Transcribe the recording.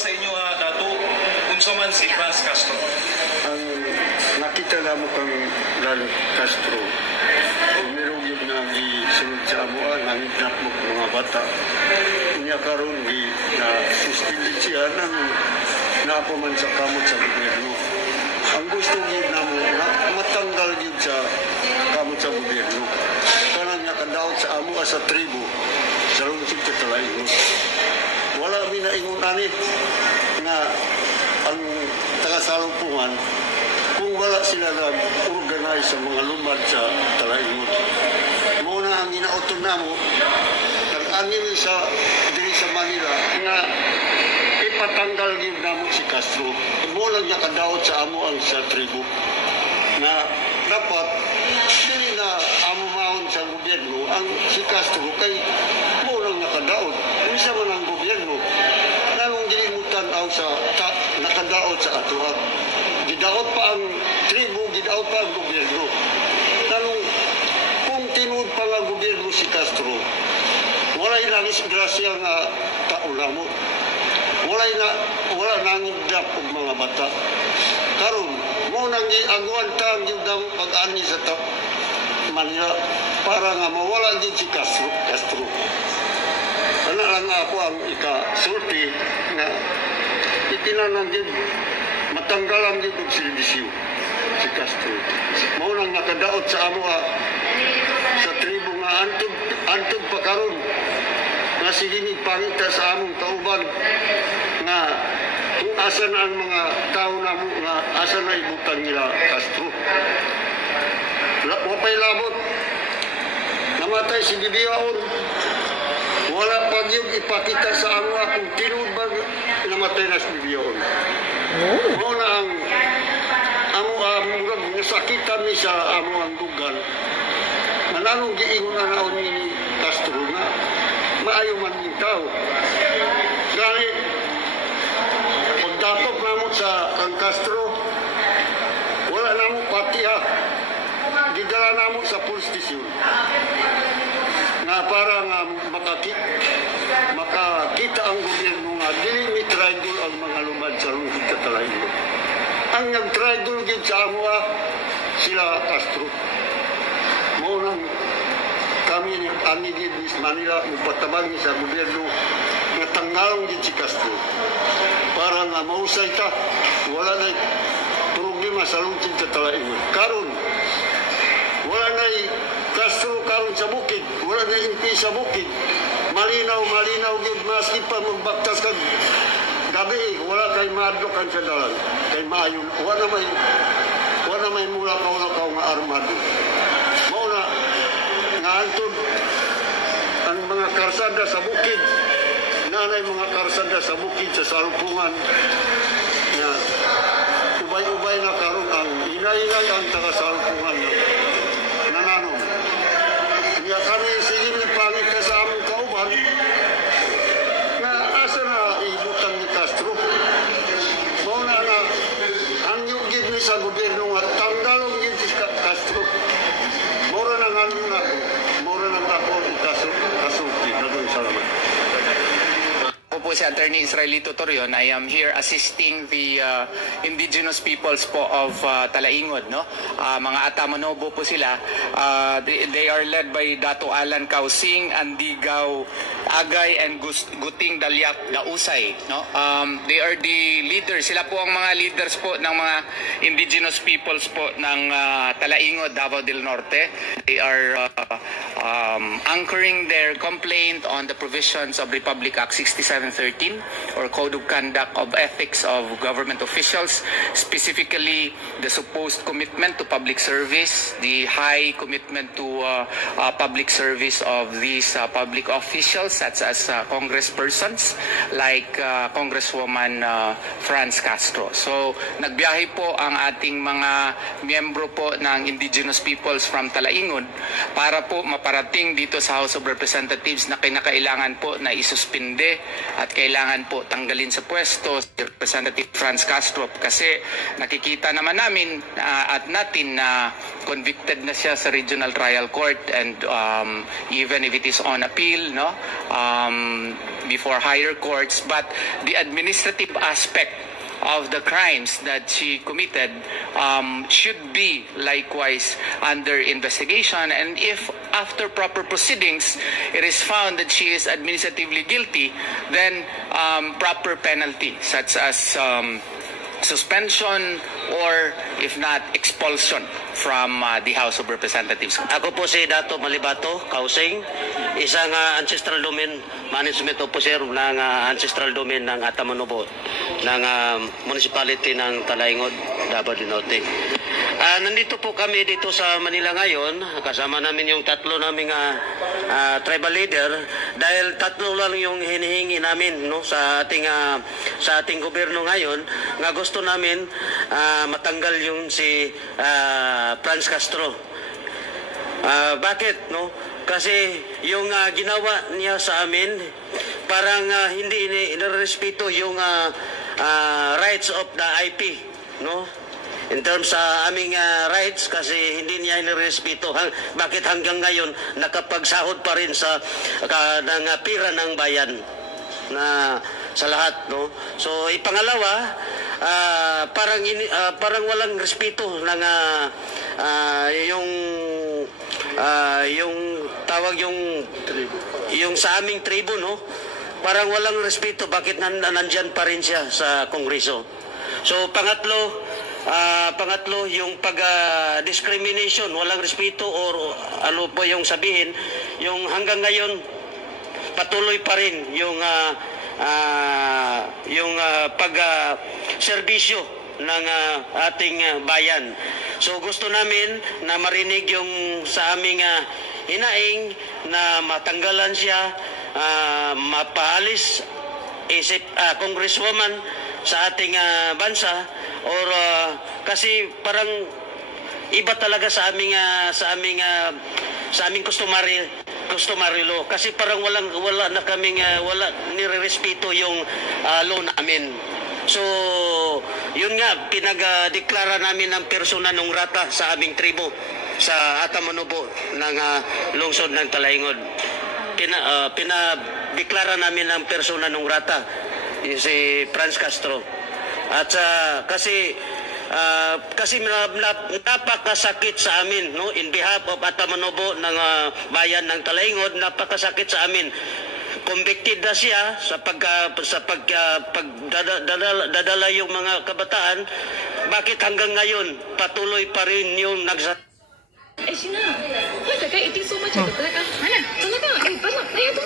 sa inyo, Dato, unsa man si Franz Castro? Ang nakita na mo kang Ral Castro, meron yun na gisunod sa amuan, nangitnak mo mga bata. Kunya karon na suspended siya ng napaman sa kamot sa gobyerno. Ang gusto yun na mo, matanggal yun sa kamot sa gobyerno. Kanang niya kadaot sa amo sa tribo, sa lungsod sa Talaingon. Wala minaingon ani na ang taga-salumpungan kung wala sila nag-organize sa mga lumad sa Talaingon. Muna ang inauton na mo, nag-angin sa diri sa Manila na ipatanggal yun na mo si Castro. Mula niya kadaot sa amo ang sa tribo na dapat hindi na amo maon sa gobyerno ang si Castro kay mula niya kadaot. Isa man ang gobyerno nanong gilimutan aw sa nakadaot sa atuha. Gidaot pa ang tribo, gidaot pa ang gobyerno. Nanong kung tinuod pa ang gobyerno si Castro, walay nangis grasya nga tao namo. Wala nangin dak og mga bata. Karon mo nang giaguan ta ang yung pag-ani sa Manila para nga mawala din si Castro. Ano lang ako ang ikasulti na itinanan din matanggalan din og servisyo si Castro. Mo nang nakadaot sa amo sa tribo nga antog pa karon nga sige pangita sa among kauban nga kung asa na ang mga tao na mo nga asa na ibutang nila Castro. Wapay labot namatay si Bibiaon, wala pa yun ipakita sa amo kung tinuod ba namatay na si Bibiaon. Muna ang murag nasakitan ni sa amo ang dugan nananong giingon na naon ni Castro na maayo man yung tao. Gani, pagdapog na mo sa kang Castro, wala na mo pati gidala na mo sa police station. Nga para nga makakita ang gobyerno nga dili mi tribal ang mga lumad sa lungsod sa Talaingon. Ang nag-tribal gid sa amo sila Castro. Maunang kami ang gid ni Manila upatabang sa gobyerno nga tanggalon gid si Castro para nga mausay ta wala na problema sa lungsod sa Talaingon. Karon wala na Castro karon sa bukid, wala na MP sa bukid. Malinaw gid maski pa magbaktas kag gabi wala kay madlokan sa dalan kay maayo wala may mula ka nga armado. Mao na nga antod ang mga karsada sa bukid, nanay mga karsada sa bukid sa salumpungan nga ubay-ubay na karon ang inay ang taga-salumpungan na nananong. Kaya kami sige pangit ka sa among kauban na asa na ibutang ni Castro. Mao na ang yugid ni sa gobyerno nga tanggalong gid si Castro. Mora na nga ako kasulti. Salamat. Ako po si Attorney Israelito Torion. I am here assisting the indigenous peoples po of Talaingon. No? Mga Atamanobo po sila. They are led by Dato Alan Kausing, Andigaw Agay, and Guting Dalyak Dausay. No? They are the leaders. Sila po ang mga leaders po ng mga indigenous peoples po ng Talaingon, Davao del Norte. They are anchoring their complaint on the provisions of Republic Act 6713 or Code of Conduct of Ethics of Government Officials, specifically the supposed commitment to public service, the high commitment to public service of these public officials such as congresspersons like Congresswoman Franz Castro. So nagbiyahe po ang ating mga miyembro po ng indigenous peoples from Talaingon para po maparating dito sa House of Representatives na kinakailangan po na isuspinde at kailangan po tanggalin sa pwesto si Representative Franz Castro kasi nakikita naman namin at natin na convicted na siya sa Regional Trial Court and even if it is on appeal, no, before higher courts, but the administrative aspect of the crimes that she committed should be likewise under investigation. And if after proper proceedings it is found that she is administratively guilty, then proper penalty such as suspension or if not expulsion from the House of Representatives. Ako po si Dato Malibato, Kausing, isang ancestral domain management officer ng ancestral domain ng Atamanubo ng municipality ng Talaingod, Davao del Norte. Nandito po kami dito sa Manila ngayon, kasama namin yung tatlo naming tribal leader dahil tatlo lang yung hinihingi namin no sa ating gobyerno ngayon nga gusto namin matanggal yung si Franz Castro. Bakit no? Kasi yung ginawa niya sa amin parang hindi inirespeto yung rights of the IP no? In terms sa aming rights kasi hindi niya inirespeto. Bakit hanggang ngayon nakapagsahod pa rin sa ng pira ng bayan na sa lahat no. So ipangalawa parang walang respeto ng yung tawag yung sa aming tribo no. Parang walang respeto bakit nandyan pa rin siya sa Kongreso. So pangatlo yung discrimination, walang respeto or ano po yung sabihin, yung hanggang ngayon patuloy pa rin yung serbisyo ng ating bayan. So gusto namin na marinig yung sa aming hinaing na matanggalan siya, mapaalis congresswoman sa ating bansa or kasi parang iba talaga sa aming customary law kasi parang wala nirerespeto yung law namin. So yun nga pinagdeklara namin ng persona non grata sa aming tribo sa Atamanubo ng lungsod ng Talaingod. Pinadeklara namin ng persona non grata si Franz Castro. At kasi napakasakit sa amin no in behalf of Atamanubo ng bayan ng Talaingod, napakasakit sa amin. Convicted na siya sa pagdadala yung mga kabataan. Bakit hanggang ngayon patuloy pa rin yung Sheena, why is that guy eating so much at the back? Hana, talaga, banyak. Naya,